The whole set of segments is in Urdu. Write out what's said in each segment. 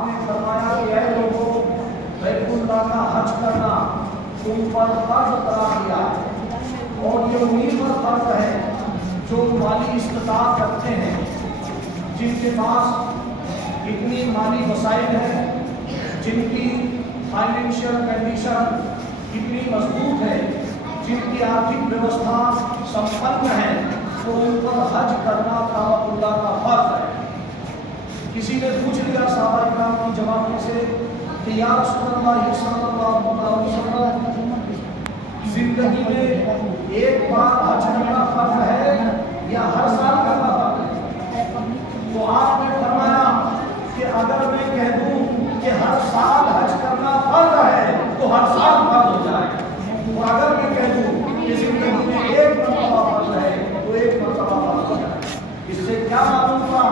نے فرمایا کہ اے لوگوں، بیت اللہ کا حج کرنا تم پر فرض قرار دیا ہے، اور یہ انہیں پر فرض ہے جو مالی استطاعت رکھتے ہیں، جن کے پاس اتنی مالی وسائل ہیں، جن کی فائنینشیل کنڈیشن اتنی مضبوط ہے، جن کی آرتھک ویوستھا سمپن ہے، تو ان پر حج کرنا کعبۃ اللہ کا فرض ہے۔ کسی نے پوچھ لیا صحابہ کرام کی جماعت سے کہ یا رسول اللہ صلی اللہ علیہ وسلم، زندگی میں ایک بار حج کرنا فرض ہے یا ہر سال کرنا فرض ہے؟ تو آپ نے فرمایا کہ اگر میں کہہ دوں کہ ہر سال حج کرنا فرض ہے تو ہر سال فرض ہو جائے، اور اگر میں کہہ دوں کہ زندگی میں ایک مرتبہ فرض ہے تو ایک مرتبہ فرض ہو جائے۔ اس سے کیا معلوم ہوا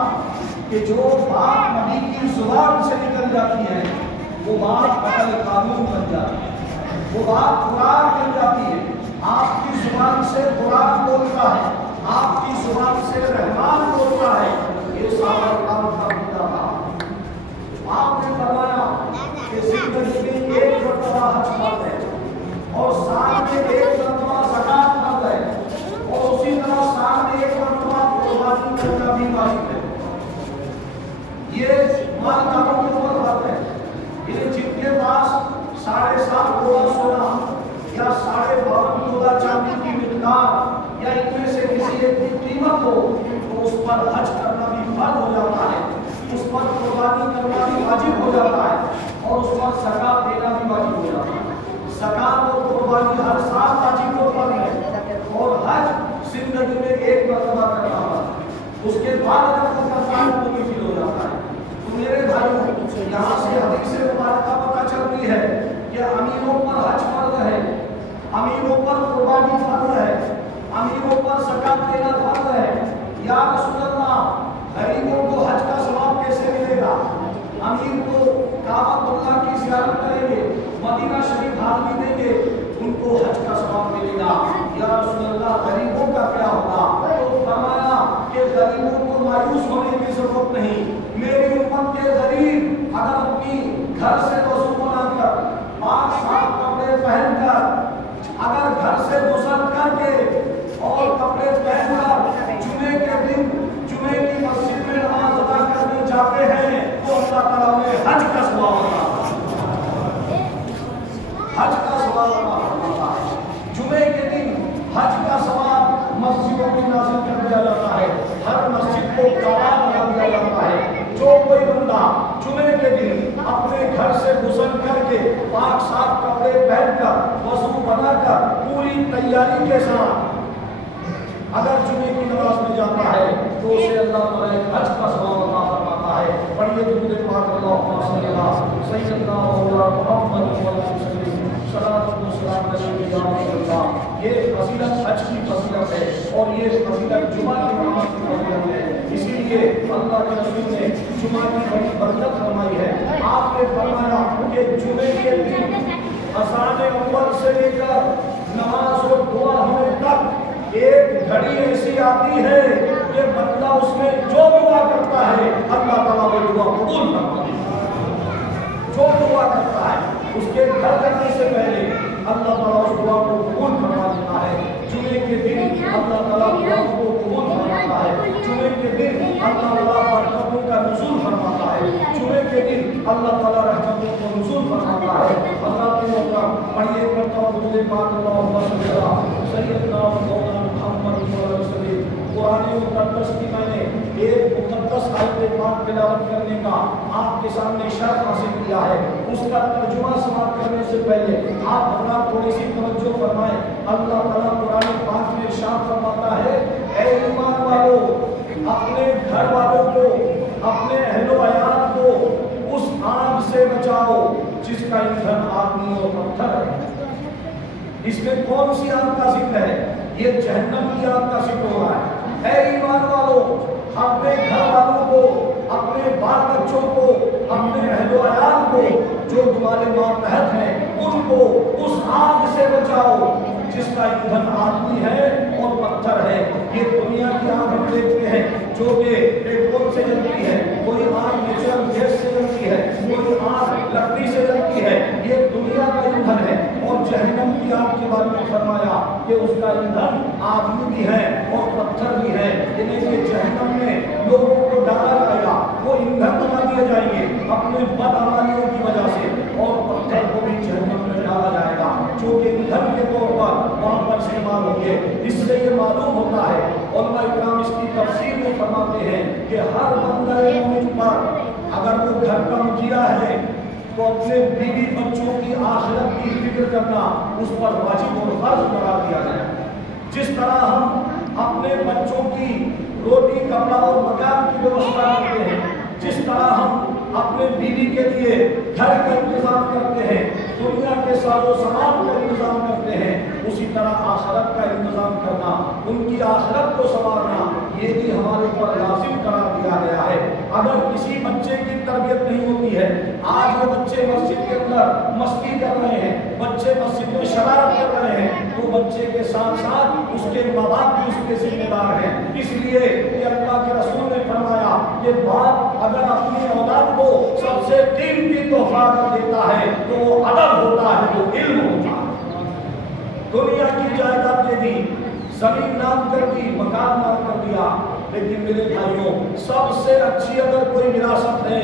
کہ جو بات نبی کی زبان سے نکل جاتی ہے وہ بات عقل قانون بن جاتی ہے، وہ بات قرآن بن جاتی ہے۔ آپ کی زبان سے قرآن بولتا ہے، آپ کی زبان سے رحمان بولتا ہے۔ یہ صحابہ کرام کا عقیدہ تھا۔ آپ نے فرمایا کہ زندگی میں ایک مرتبہ حج فرض ہے، اور سال میں ایک مرتبہ زکات فرض ہے، اور اسی طرح سال میں ایک مرتبہ قربانی کرنا بھی واجب ہے۔ یہ مالداروں کے اوپر بات ہے، یعنی جن کے پاس 7.5 تولا سونا یا 52 تولا چاندی کی مقدار یا ان میں سے کسی ایک کی قیمت ہو تو اس پر حج کرنا بھی فرض ہو جاتا ہے، اس پر قربانی کرنا بھی واجب ہو جاتا ہے، اور اس پر زکات دینا بھی واجب ہو جاتا ہے۔ زکات اور قربانی ہر سال واجب طور پر ہے، اور حج زندگی میں ایک مرتبہ کرنا ہوتا ہے۔ اس کے بعد اگر کوئی کرتا ہے تو بھی فیل ہو جاتا ہے۔ تو میرے بھائیوں، یہاں سے حدیث مبارکہ پتہ چلتی ہے کہ امیروں پر حج فرض ہے، امیروں پر قربانی فرض ہے، امیروں پر زکات دینا فرض ہے۔ یا رسول اللہ، غریبوں کو حج کا ثواب کیسے ملے گا؟ امیر کو کعبۃ اللہ کی زیارت کریں گے، مدینہ شریف حاضری دیں گے، ان کو حج کا ثواب ملے گا۔ یا رسول اللہ، غریبوں کا کیا ہوگا؟ تو فرمایا کہ غریبوں کو مایوس ہونے کی ضرورت نہیں۔ میری امت کے غریب اگر اپنی گھر سے وضو بنا کر، پاک صاف کپڑے پہن کر، اگر گھر سے غسل کر کے اور کپڑے پہن کر جمعے کے دن جمعے کی مسجد میں نماز ادا کرنے جاتے ہیں تو اللہ تعالیٰ انہیں حج کا ثواب عطا فرماتا ہے، حج کا ثواب عطا فرماتا ہے۔ جمعے کے دن حج کا ثواب مسجدوں میں نازل کر دیا جاتا ہے، ہر مسجد کو کعبہ بنا دیا جاتا ہے۔ جو کوئی بندہ جمعے کے دن اپنے گھر سے غسل کر کے پاک صاف کپڑے پہن کر وضو بنا کر پوری تیاری کے ساتھ اگر جمعے کی نماز میں جاتا ہے تو اسے اللہ تعالیٰ حج کا ثواب عطا فرماتا ہے۔ پڑھیے درود پاک اللہم صلی علی سیدنا مولانا محمد وسلم صلاۃ و سلام علیہ وسلم۔ یہ فضیلت حج کی فضیلت ہے، اور یہ فضیلت جمعہ کی نماز کی فضیلت ہے۔ اسی لیے اللہ کے رسول نے جمعہ کی بڑی برکت فرمائی ہے۔ آپ نے فرمایا کہ جمعے کے دن اذان اول سے لے کر نماز اور دعا ہونے تک ایک گھڑی ایسی آتی ہے کہ بندہ اس میں جو دعا کرتا ہے اللہ تعالیٰ وہ دعا قبول کرتا ہے۔ جو دعا کرتا ہے اس کے گھر کرنے سے پہلے اللہ تعالیٰ اس دعا کو قبول فرما دیتا ہے۔ جمعے کے دن اللہ تعالیٰ دعا کو قبول فرماتا ہے۔ جمعے کے دن اللہ تعالیٰ برکتوں کا نزول فرماتا ہے۔ جمعے کے دن اللہ تعالیٰ رحمتوں کو نزول فرماتا ہے۔ حضرات محترم، پڑھیے کرتا ہوں درود پاک اللہم صلی علی سیدنا مولانا محمد وسلم۔ قرآن مقدس کی میں نے ایک مقدس آیت پاک تلاوت کرنے کا آپ کے سامنے شرط حاصل کیا ہے، اس کا ترجمہ سماعت کرنے سے پہلے آپ حضرات تھوڑی سی توجہ فرمائیں۔ اللہ تعالیٰ قرآن پاک میں ارشاد فرماتا ہے، اے ایمان والو، اپنے گھر والوں کو، اپنے اہل و عیال کو اس آگ سے بچاؤ جس کا ایندھن آدمی اور پتھر ہے۔ اس میں کون سی آگ کا ذکر ہے؟ یہ جہنم کی آگ کا ذکر ہو رہا ہے۔ اے ایمان والو، اپنے گھر والوں کو، اپنے بال بچوں کو، اپنے اہل و عیال کو جو تمہارے ماتحت ہیں ان کو اس آگ سے بچاؤ جس کا ایندھن آدمی ہے اور پتھر ہے۔ یہ دنیا کی آگ ہم دیکھتے ہیں جو کہ پیٹرول سے جلتی ہے، کوئی آگ نیچرل گیس سے جلتی ہے، جہنم کی آگ کے بارے میں فرمایا کہ اس کا ایندھن آدمی بھی ہے اور پتھر بھی ہے، انہیں جہنم میں لوگوں کو ڈالا جائے گا، وہ ایندھن بنا دیے جائیں گے اپنے بدعمالیوں کی وجہ سے، اور پتھر کو بھی جہنم میں ڈالا جائے گا جو کہ ایندھن کے طور پر وہاں پر استعمال ہوں گے۔ اس سے یہ معلوم ہوتا ہے، علماء کرام اس کی تفسیر میں فرماتے ہیں کہ ہر بندہ مومن پر اگر وہ گھر کا مکھیا ہے تو اپنے بیوی بچوں کی آخرت کی فکر کرنا اس پر واجب اور فرض قرار دیا گیا۔ جس طرح ہم اپنے بچوں کی روٹی کپڑا اور مکان کی ویوستھا کرتے ہیں، جس طرح ہم اپنے بیوی کے لیے گھر کا انتظام کرتے ہیں، دنیا کے ساز و سامان کا انتظام کرتے ہیں، اسی طرح آخرت کا انتظام کرنا، ان کی آخرت کو سنوارنا، یہ بھی ہمارے اوپر لازم قرار دیا گیا ہے۔ اگر کسی بچے کی تربیت نہیں ہوتی ہے، آج وہ بچے مسجد کے اندر مستی کر رہے ہیں، بچے مسجد میں شرارت کر رہے ہیں، تو بچے کے ساتھ ساتھ اس کے ماں باپ بھی اس کے ذمہ دار ہیں۔ اس لیے کہ اللہ کے رسول نے فرمایا کہ باپ اگر اپنی اولاد کو سب سے قیمتی تحفہ دیتا ہے تو وہ ادب ہوتا ہے، وہ علم ہوتا ہے۔ دنیا کی جائیداد دے دی، زمین نام کر دی، مکان نام کر دیا، لیکن میرے بھائیوں سب سے اچھی اگر کوئی وراثت ہے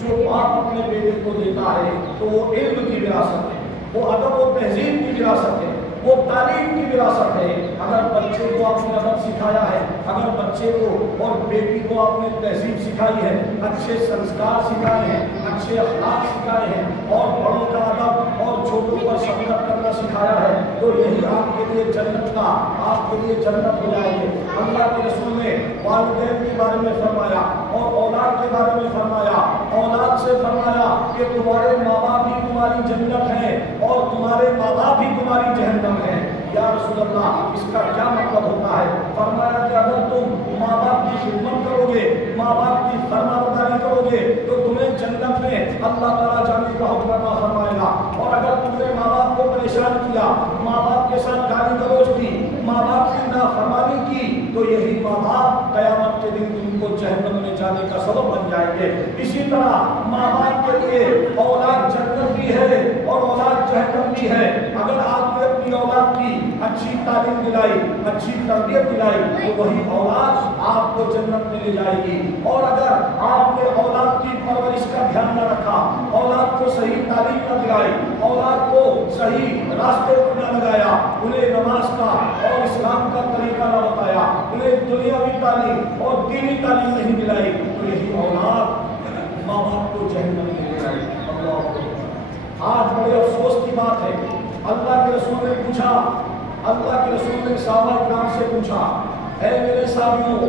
جو باپ اپنے بیٹے کو دیتا ہے تو وہ علم کی وراثت ہے، وہ ادب و تہذیب کی وراثت ہے، وہ تعلیم کی وراثت ہے۔ اگر بچے کو آپ نے ادب سکھایا ہے، اگر بچے کو اور بیٹی کو آپ نے تہذیب سکھائی ہے، اچھے سنسکار سکھائے ہیں، اچھے اخلاق سکھائے ہیں، اور بڑوں کا ادب اور چھوٹوں پر شفقت کرنا سکھایا ہے، تو یہی آپ کے لیے جنت کا، آپ کے لیے جنت ہو جائے گی۔ اللہ کے رسول نے والدین کے بارے میں فرمایا اور اولاد کے بارے میں فرمایا، اولاد سے فرمایا کہ تمہارے ماں باپ ہی تمہاری جنت ہیں اور تمہارے ماں باپ ہی تمہاری جہنم ہے۔ یا رسول اللہ اس کا کیا مطلب ہوتا ہے؟ فرمایا کہ اگر تم ماں باپ کی خدمت کرو گے، ماں باپ کی فرما برداری کرو گے تو تمہیں جنت میں اللہ تعالیٰ جانے کا حکم عطا فرمائے گا، اور اگر تم نے ماں باپ کو پریشان کیا، ماں باپ کے ساتھ گالی گلوچ کی، ماں باپ کی نافرمانی کی، تو یہی ماں باپ قیامت کے دن تم کو جہنم میں جانے کا سبب بن جائیں گے۔ اسی طرح ماں باپ کے لیے اولاد جنت بھی ہے اور اولاد جہنم بھی ہے۔ اگر آپ نے اپنی اولاد کی اچھی تعلیم دلائی، اچھی تربیت دلائی، تو وہی اولاد آپ کو جنت میں لے جائے گی، اور اگر آپ نے اولاد کی پرورش کا دھیان نہ رکھا، اولاد کو صحیح تعلیم نہ دلائی، اولاد کو صحیح راستے پر نہ لگایا، انہیں نماز کا اور اسلام کا طریقہ نہ بتایا، انہیں دنیاوی تعلیم اور دینی تعلیم نہیں دلائی، تو یہی اولاد ماں باپ کو جہنم میں لے جائے گی۔ آج بڑے افسوس کی بات ہے، اللہ کے رسول نے پوچھا، اللہ کے رسول نے صحابہ کرام سے پوچھا، اے میرے صحابیوں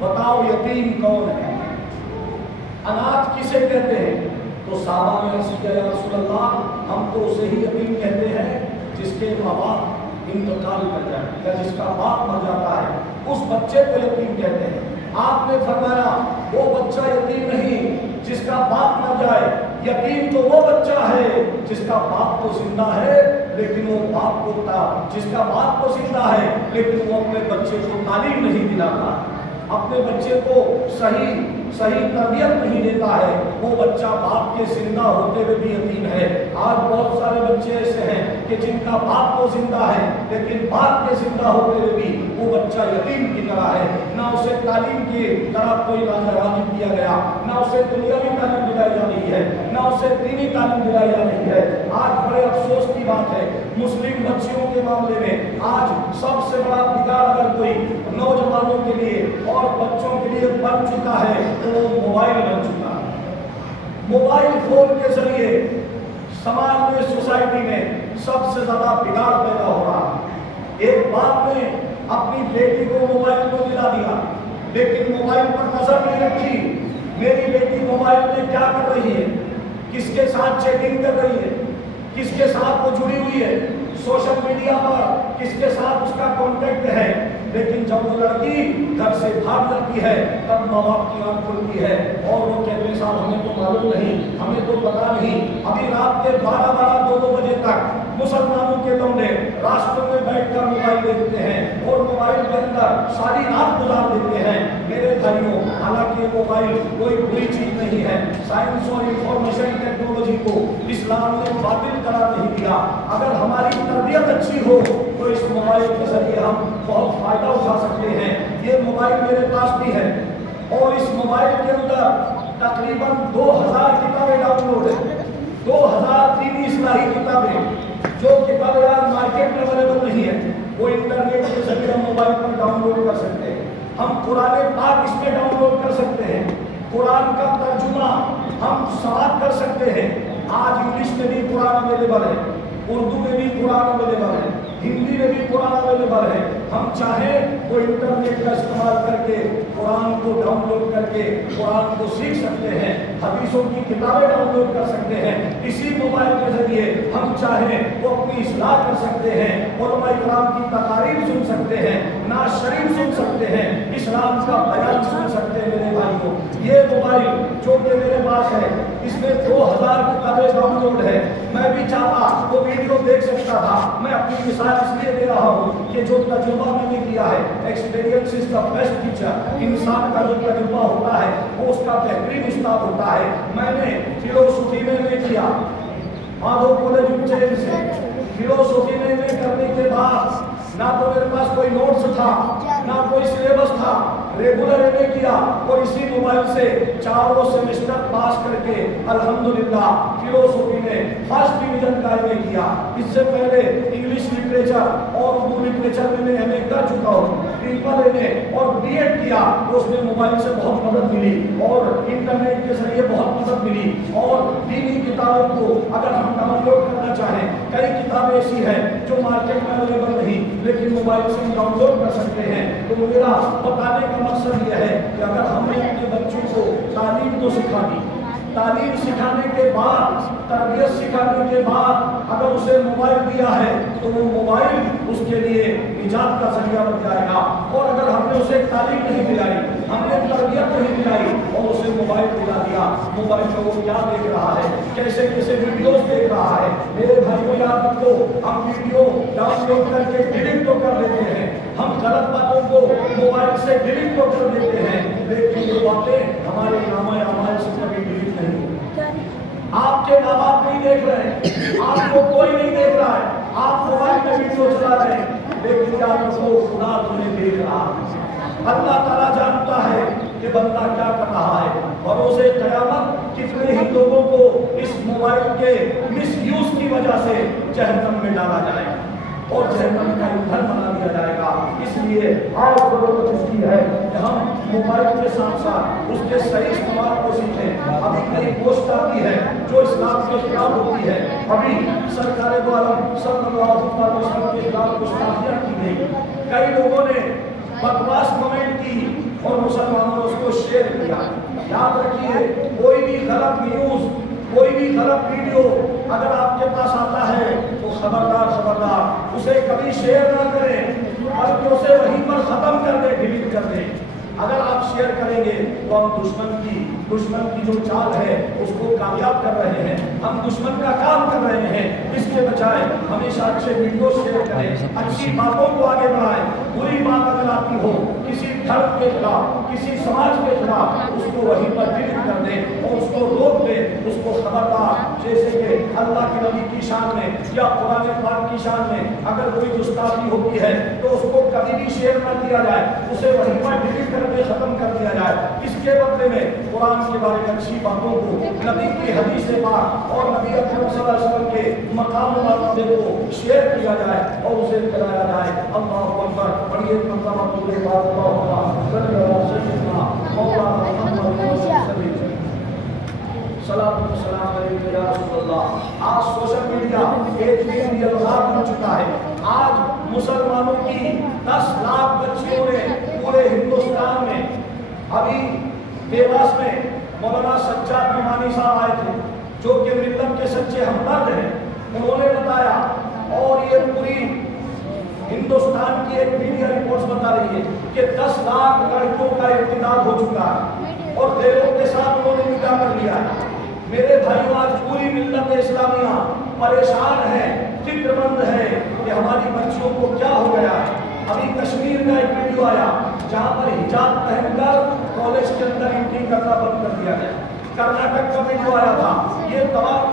بتاؤ یتیم کون ہے، اناتھ کسے کہتے ہیں؟ تو صحابہ نے عرض کیا یا رسول اللہ ہم تو اسے ہی یتیم کہتے ہیں جس کے ماں باپ انتقال کر جائے یا جس کا باپ مر جاتا ہے، اس بچے کو یتیم کہتے ہیں۔ آپ نے فرمایا وہ بچہ یتیم نہیں جس کا باپ مر جائے، یتیم تو وہ بچہ ہے جس کا باپ تو زندہ ہے لیکن وہ باپ کو جس کا باپ تو زندہ ہے لیکن وہ اپنے بچے کو تعلیم نہیں دلاتا، اپنے بچے کو صحیح تربیت نہیں دیتا ہے، وہ بچہ باپ کے زندہ ہوتے ہوئے بھی یتیم ہے۔ آج بہت سارے بچے ایسے ہیں کہ جن کا باپ تو زندہ ہے لیکن باپ کے زندہ ہوتے ہوئے بھی وہ بچہ یتیم کی طرح ہے، نہ اسے تعلیم کی طرف کوئی راغب کیا گیا، نہ اسے دنیاوی تعلیم دلائی جا رہی ہے، نہ اسے دینی تعلیم دلائی جا رہی ہے۔ آج بڑے افسوس کی بات ہے مسلم بچیوں کے معاملے میں، آج سب سے بڑا بگاڑ اگر کوئی نوجوانوں کے لیے اور بچوں کے لیے بن چکا ہے تو وہ موبائل بن چکا ہے۔ موبائل فون کے ذریعے سماج میں، سوسائٹی میں سب سے زیادہ بگاڑ پیدا ہو رہا ہے۔ ایک باپ نے اپنی بیٹی کو موبائل کو دلا دیا لیکن موبائل پر نظر نہیں رکھی، میری بیٹی موبائل میں کیا کر رہی ہے، کس کے ساتھ چیٹنگ کر رہی ہے، کس کے ساتھ وہ جڑی ہوئی ہے، سوشل میڈیا پر کس کے ساتھ اس کا کانٹیکٹ ہے۔ لیکن جب وہ لڑکی گھر سے بھاگ جاتی ہے تب ماں باپ کی آنکھ کھلتی ہے اور وہ کہتے ہیں صاحب ہمیں تو معلوم نہیں، ہمیں تو پتا نہیں۔ ابھی رات کے 12 بجے تک مسلمانوں کے لوگے راستوں میں بیٹھ کر موبائل دیکھتے ہیں اور موبائل کے اندر ساری رات گزار دیتے ہیں۔ میرے بھائیوں حالانکہ موبائل کوئی بری چیز نہیں ہے، سائنس اور انفارمیشن ٹیکنالوجی ٹیکنالوجی کو اسلام نے باطل قرار نہیں دیا. اگر ہماری تربیت اچھی ہو تو اس موبائل کے ذریعے ہم بہت فائدہ اٹھا سکتے ہیں. یہ موبائل میرے پاس بھی ہے اور اس موبائل کے اندر تقریباً 2000 کتابیں ڈاؤن لوڈ ہیں. 2000 دینی اصلاحی کتابیں. جو کتابیں آج مارکیٹ میں اویلیبل نہیں ہے وہ انٹرنیٹ کے ذریعے ہم موبائل پر ڈاؤن لوڈ کر سکتے ہیں. ہم قرآن پاک اس میں ڈاؤن لوڈ کر سکتے ہیں. قرآن کا ترجمہ ہم سماعت کر سکتے ہیں. آج انگلش میں بھی قرآن اویلیبل ہے, اردو میں بھی قرآن اویلیبل ہے, ہندی میں بھی قرآن اویلیبل ہے. ہم چاہیں تو انٹرنیٹ کا استعمال کر کے قرآن کو ڈاؤن لوڈ کر کے قرآن کو سیکھ سکتے ہیں. حدیثوں کی کتابیں ڈاؤن لوڈ کر سکتے ہیں. اسی موبائل کے ذریعے ہم چاہیں تو اپنی اصلاح کر سکتے ہیں, علماء کرام کی تقاریر سن سکتے ہیں, نعت شریف سن سکتے ہیں, اسلام کا بیان سن سکتے ہیں. میرے بھائیوں, یہ موبائل جو کہ میرے پاس ہے اس میں 2000 کتابیں ڈاؤن لوڈ ہے. میں بھی چاہتا وہ ویڈیو دیکھ سکتا تھا. میں اپنی مثال اس لیے دے رہا ہوں کہ جو تجربہ میں نے کیا ہے, experience is the best teacher. انسان کا جو تجربہ ہوتا ہے وہ اس کا بہترین استاد ہوتا ہے. میں نے فلسفی میں کیا مادھو کالج اجین سے. فلسفی میں کرنے کے بعد نہ تو میرے پاس کوئی نوٹس تھا نہ کوئی سلیبس تھا. ریگولر ایم اے کیا اور اسی موبائل سے چاروں سیمسٹر پاس کر کے الحمدللہ فلسفی میں فرسٹ ڈویژن کا ایم اے کیا. اس سے پہلے انگلش لٹریچر اور اردو لٹریچر میں ایم اے کر چکا ہوں. ٹرپل ایم اے اور بی ایڈ کیا تو اس میں موبائل سے بہت مدد ملی اور انٹرنیٹ کے ذریعے بہت مدد ملی. اور دینی کتابوں کو اگر ہم ڈاؤن لوڈ کرنا چاہیں, کئی کتابیں ایسی ہیں جو مارکیٹ میں اویلیبل نہیں لیکن موبائل سے ہم ڈاؤن لوڈ کر سکتے ہیں. تو میرا بتانے کا مقصد یہ ہے کہ اگر ہم نے اپنے بچوں کو تعلیم تو سکھا دی, تعلیم سکھانے کے بعد, تربیت سکھانے کے بعد اگر اسے موبائل دیا ہے تو وہ موبائل اس کے لیے نجات کا ذریعہ بن جائے گا. اور اگر ہم نے اسے تعلیم نہیں دلائی, ہم نے تربیت نہیں دلائی اور اسے موبائل دلا دیا, موبائل میں وہ کیا دیکھ رہا ہے, کیسے کیسے ویڈیوز دیکھ رہا ہے. میرے بھائیوں یاد رکھو, ہم ویڈیو ڈاؤن لوڈ کر کے ڈیلیٹ تو کر لیتے ہیں, ہم غلط باتوں کو موبائل سے ڈیلیٹ تو کر دیتے ہیں, لیکن یہ باتیں ہمارے نامہ اعمال سے کبھی ڈیلیٹ نہیں ہوتی. آپ کے ماں باپ نہیں دیکھ رہے ہیں, آپ کو کوئی نہیں دیکھ رہا ہے, آپ موبائل میں ویڈیو چلا رہے ہیں, لیکن یاد رکھو خدا تمہیں دیکھ رہا ہے. اللہ تعالیٰ جانتا ہے کہ بندہ کیا کر رہا ہے. اور روزے قیامت کتنے ہی لوگوں کو اس موبائل کے مس یوز کی وجہ سے جہنم میں ڈالا جائے گا اور جہنم کا ایندھن بنا دیا جائے گا. اس لیے آج ضرورت اس کی ہے کہ ہم موبائل کے ساتھ ساتھ اس کے صحیح استعمال کو سیکھیں. ابھی کئی پوسٹ آتی ہے جو اسلام کے خلاف ہوتی ہے. ابھی سرکار دو عالم صلی اللہ علیہ وسلم کے خلاف گستاخیاں کی گئی. کئی لوگوں نے بکواس کمنٹ کی اور مسلمانوں نے اس کو شیئر کیا. یاد رکھیے, کوئی بھی غلط نیوز, کوئی بھی غلط ویڈیو اگر آپ کے پاس آتا ہے تو خبردار اسے کبھی شیئر نہ کریں, بلکہ اسے وہیں پر ختم کر دیں, ڈیلیٹ کر دیں. اگر آپ شیئر کریں گے تو ہم دشمن کی جو چال ہے اس کو کامیاب کر رہے ہیں, ہم دشمن کا کام کر رہے ہیں. اس کے بجائے ہمیشہ اچھے ویڈیو شیئر کریں, اچھی باتوں کو آگے بڑھائیں. بری بات اگر آتی ہو کسی دھرم کے خلاف, کسی سماج کے خلاف, اس کو وہیں پر ڈیلیٹ کر دیں اور اس کو روک دیں, اس کو خبردار. جیسے کہ اللہ کے نبی کی شان میں یا قرآن پاک کی شان میں اگر کوئی گستاخی ہوتی ہے تو اس کو کبھی بھی شیئر نہ کیا جائے, اسے وہیں پر ڈیلیٹ کر کے ختم کر دیا جائے. اس کے بدلے میں قرآن کے بارے میں اچھی باتوں کو, نبی کی حدیث پاک اور نبی اکرم صلی اللہ علیہ وسلم کے مقام و مرتبے کو شیئر کیا جائے اور اسے پھیلایا جائے. اللہ اکبر. بڑی ایک مرتبہ پورے بات السلام علیکم یا رسول اللہ. آج سوشل میڈیا ایک دین یلغار بن چکا ہے. آج مسلمانوں کی 10 لاکھ بچیوں نے پورے ہندوستان میں, ابھی دیواس میں مولانا سجاد نعمانی صاحب آئے تھے جو کہ ملت کے سچے ہمدرد ہیں. انہوں نے بتایا اور یہ پوری ہندوستان کی ایک میڈیا رپورٹس بتا رہی ہے کہ 10 لاکھ لڑکوں کا ارتداد ہو چکا ہے اور دیروں کے ساتھ انہوں نے نکاح کر لیا ہے. میرے بھائیوں, آج پوری ملت اسلامیہ پریشان ہے, فکر مند ہے کہ ہماری بچیوں کو کیا ہو گیا ہے. ابھی کشمیر کا ایک ویڈیو آیا جہاں پر حجاب پہن کر کالج کے اندر انٹری کرنا بند کر دیا گیا. کرناٹک کا ویڈیو آیا تھا. یہ تمام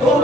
2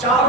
4